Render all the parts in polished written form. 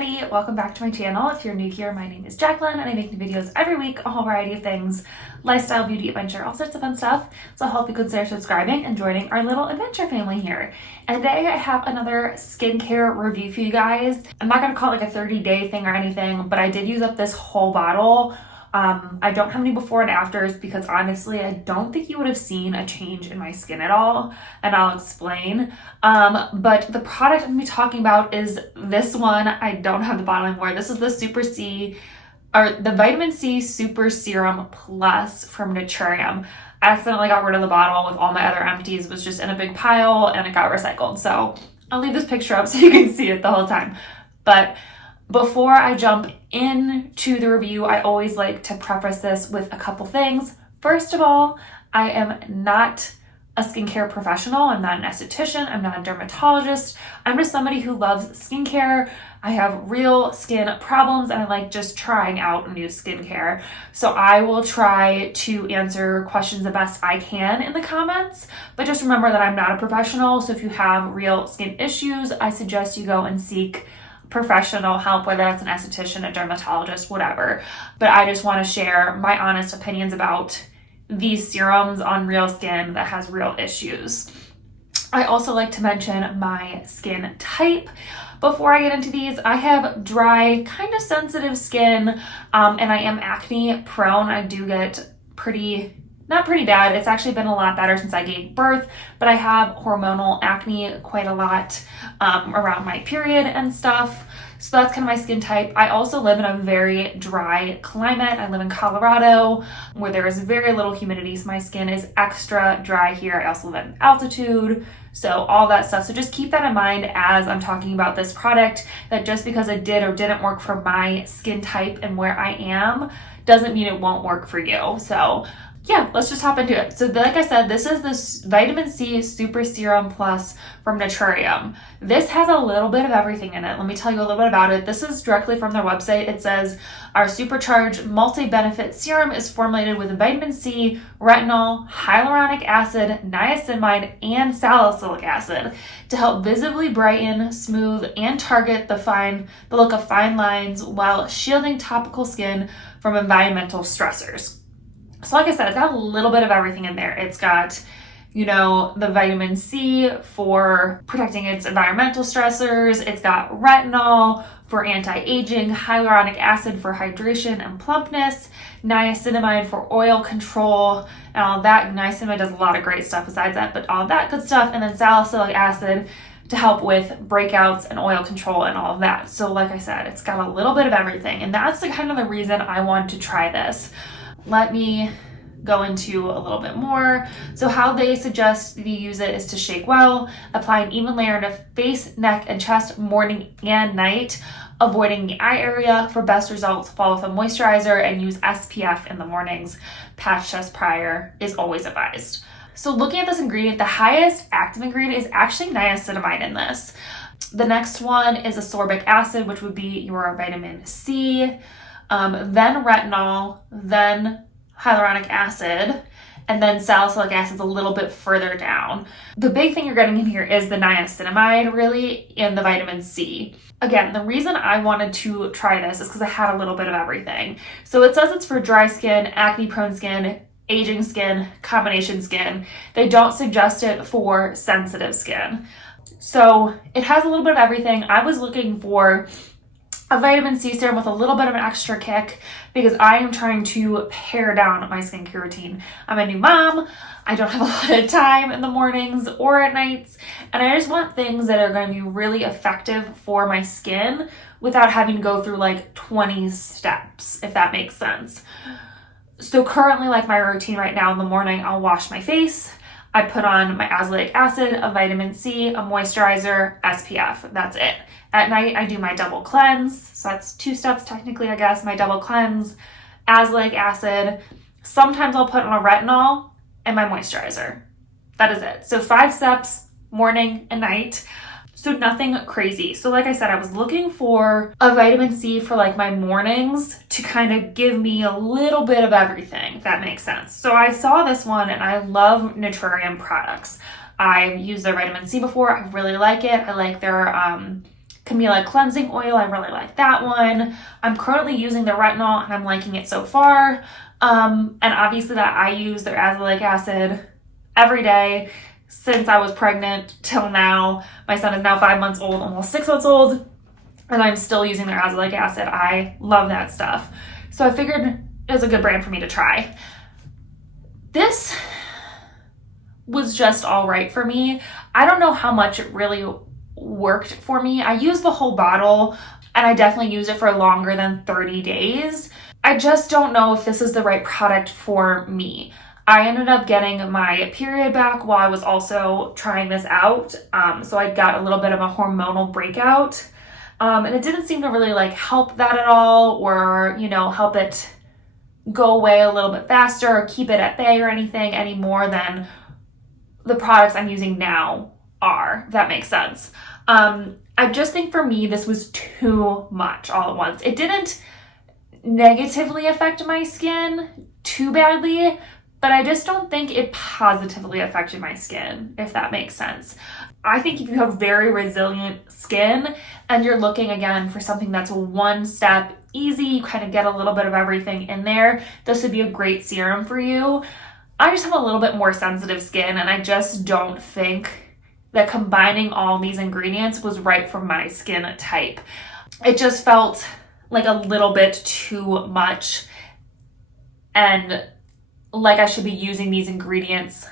everybody, welcome back to my channel. If you're new here, my name is Jacqueline and I make new videos every week, a whole variety of things, lifestyle, beauty, adventure, all sorts of fun stuff. So I hope you consider subscribing and joining our little adventure family here. And today I have another skincare review for you guys. I'm not going to call it like a 30-day thing or anything, but I did use up this whole bottle. I don't have any before and afters because honestly, I don't think you would have seen a change in my skin at all, and I'll explain. But the product I'm going to be talking about is this one. I don't have the bottle anymore. This is the the Vitamin C Super Serum Plus from Naturium. I accidentally got rid of the bottle with all my other empties. It was just in a big pile and it got recycled. So I'll leave this picture up so you can see it the whole time. But before I jump into the review, I always like to preface this with a couple things. First of all, I am not a skincare professional. I'm not an esthetician. I'm not a dermatologist. I'm just somebody who loves skincare. I have real skin problems and I like just trying out new skincare. So I will try to answer questions the best I can in the comments, but just remember that I'm not a professional. So if you have real skin issues, I suggest you go and seek professional help, whether that's an esthetician, a dermatologist, whatever. But I just want to share my honest opinions about these serums on real skin that has real issues. I also like to mention my skin type. Before I get into these, I have dry, kind of sensitive skin, and I am acne prone. I do get not pretty bad. It's actually been a lot better since I gave birth, but I have hormonal acne quite a lot around my period and stuff. So that's kind of my skin type. I also live in a very dry climate. I live in Colorado where there is very little humidity, so my skin is extra dry here. I also live in altitude, so all that stuff. So just keep that in mind as I'm talking about this product, that just because it did or didn't work for my skin type and where I am doesn't mean it won't work for you. So yeah, let's just hop into it. So like I said, this is the Vitamin C Super Serum Plus from Naturium. This has a little bit of everything in it. Let me tell you a little bit about it. This is directly from their website. It says, our supercharged multi-benefit serum is formulated with vitamin C, retinol, hyaluronic acid, niacinamide, and salicylic acid to help visibly brighten, smooth, and target the look of fine lines while shielding topical skin from environmental stressors. So like I said, it's got a little bit of everything in there. It's got, the vitamin C for protecting its environmental stressors. It's got retinol for anti-aging, hyaluronic acid for hydration and plumpness, niacinamide for oil control, and all that. Niacinamide does a lot of great stuff besides that, but all that good stuff. And then salicylic acid to help with breakouts and oil control and all of that. So like I said, it's got a little bit of everything. And that's kind of the reason I wanted to try this. Let me go into a little bit more. So how they suggest you use it is to shake well, apply an even layer to face, neck, and chest morning and night, avoiding the eye area. For best results, follow with a moisturizer and use SPF in the mornings. Patch test prior is always advised. So looking at this ingredient, the highest active ingredient is actually niacinamide in this. The next one is ascorbic acid, which would be your vitamin C, then retinol, then hyaluronic acid, and then salicylic acid is a little bit further down. The big thing you're getting in here is the niacinamide, really, and the vitamin C. Again, the reason I wanted to try this is because I had a little bit of everything. So it says it's for dry skin, acne-prone skin, aging skin, combination skin. They don't suggest it for sensitive skin. So it has a little bit of everything. I was looking for a vitamin C serum with a little bit of an extra kick because I am trying to pare down my skincare routine. I'm a new mom. I don't have a lot of time in the mornings or at nights, and I just want things that are going to be really effective for my skin without having to go through like 20 steps, if that makes sense. So currently, like my routine right now in the morning, I'll wash my face. I put on my azelaic acid, a vitamin C, a moisturizer, SPF. That's it. At night, I do my double cleanse. So that's 2 steps technically, I guess. My double cleanse, azelaic acid. Sometimes I'll put on a retinol and my moisturizer. That is it. So 5 steps, morning and night. So nothing crazy. So like I said, I was looking for a vitamin C for like my mornings to kind of give me a little bit of everything, if that makes sense. So I saw this one and I love Naturium products. I've used their vitamin C before. I really like it. I like their Camellia cleansing oil, I really like that one. I'm currently using the retinol and I'm liking it so far. And obviously that I use their azelaic acid every day since I was pregnant till now. My son is now 5 months old, almost 6 months old, and I'm still using their azelaic acid. I love that stuff. So I figured it was a good brand for me to try. This was just all right for me. I don't know how much it really worked for me. I used the whole bottle and I definitely used it for longer than 30 days. I just don't know if this is the right product for me. I ended up getting my period back while I was also trying this out. So I got a little bit of a hormonal breakout. And it didn't seem to really like help that at all, or, you know, help it go away a little bit faster or keep it at bay or anything any more than the products I'm using now are, if that makes sense. I just think for me, this was too much all at once. It didn't negatively affect my skin too badly, but I just don't think it positively affected my skin, if that makes sense. I think if you have very resilient skin and you're looking again for something that's one step easy, you kind of get a little bit of everything in there, this would be a great serum for you. I just have a little bit more sensitive skin, and I just don't think that combining all these ingredients was right for my skin type. It just felt like a little bit too much, and like I should be using these ingredients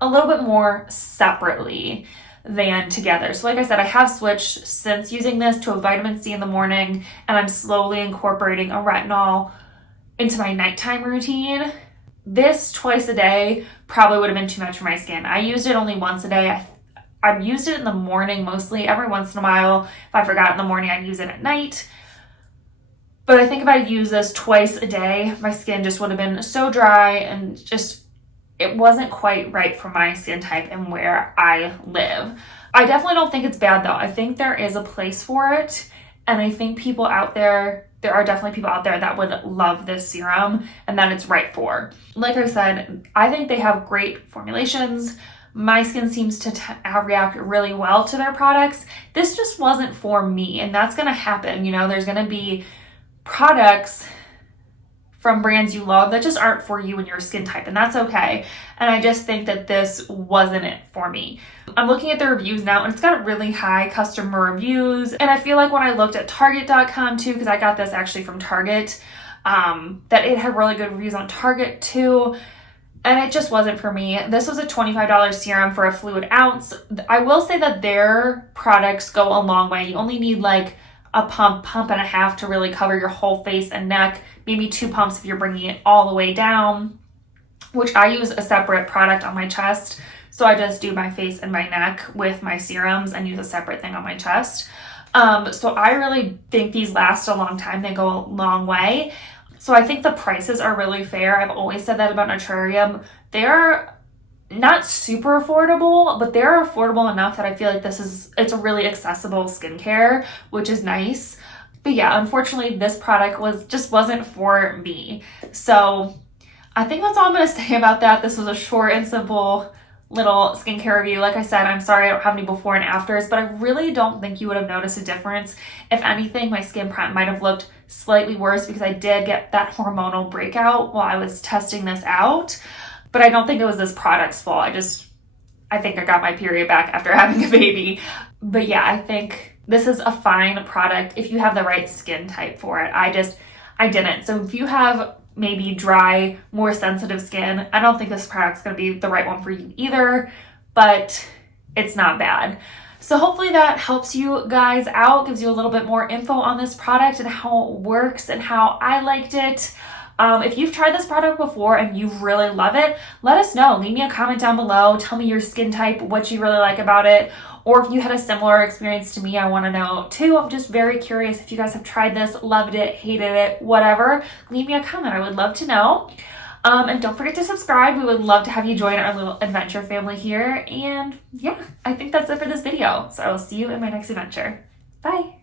a little bit more separately than together. So like I said, I have switched since using this to a vitamin C in the morning, and I'm slowly incorporating a retinol into my nighttime routine. This twice a day probably would have been too much for my skin. I used it only once a day. I've used it in the morning mostly. Every once in a while, if I forgot in the morning, I'd use it at night. But I think if I used this twice a day, my skin just would have been so dry, and just, it wasn't quite right for my skin type and where I live. I definitely don't think it's bad though. I think there is a place for it, and I think there are definitely people out there that would love this serum and that it's right for. Like I said, I think they have great formulations. My skin seems to react really well to their products. This just wasn't for me, and that's gonna happen. You know, there's gonna be products from brands you love that just aren't for you and your skin type, and that's okay. And I just think that this wasn't it for me. I'm looking at the reviews now, and it's got really high customer reviews, and I feel like when I looked at Target.com too, because I got this actually from Target, that it had really good reviews on Target too, and it just wasn't for me. This was a $25 serum for a fluid ounce. I will say that their products go a long way. You only need like a pump and a half to really cover your whole face and neck, maybe 2 pumps if you're bringing it all the way down, which I use a separate product on my chest. So I just do my face and my neck with my serums and use a separate thing on my chest. So I really think these last a long time. They go a long way. So I think the prices are really fair. I've always said that about Naturium. They're not super affordable, but they're affordable enough that I feel like it's a really accessible skincare, which is nice. But yeah, unfortunately, this product wasn't for me. So I think that's all I'm going to say about that. This was a short and simple little skincare review. Like I said, I'm sorry I don't have any before and afters, but I really don't think you would have noticed a difference. If anything, my skin might have looked slightly worse because I did get that hormonal breakout while I was testing this out. But I don't think it was this product's fault. I think I got my period back after having a baby. But yeah, I think this is a fine product if you have the right skin type for it. I didn't. So if you have maybe dry, more sensitive skin, I don't think this product's going to be the right one for you either, but it's not bad. So hopefully that helps you guys out, gives you a little bit more info on this product and how it works and how I liked it. If you've tried this product before and you really love it, let us know. Leave me a comment down below. Tell me your skin type, what you really like about it. Or if you had a similar experience to me, I want to know too. I'm just very curious if you guys have tried this, loved it, hated it, whatever. Leave me a comment. I would love to know. And don't forget to subscribe. We would love to have you join our little adventure family here. And yeah, I think that's it for this video. So I will see you in my next adventure. Bye.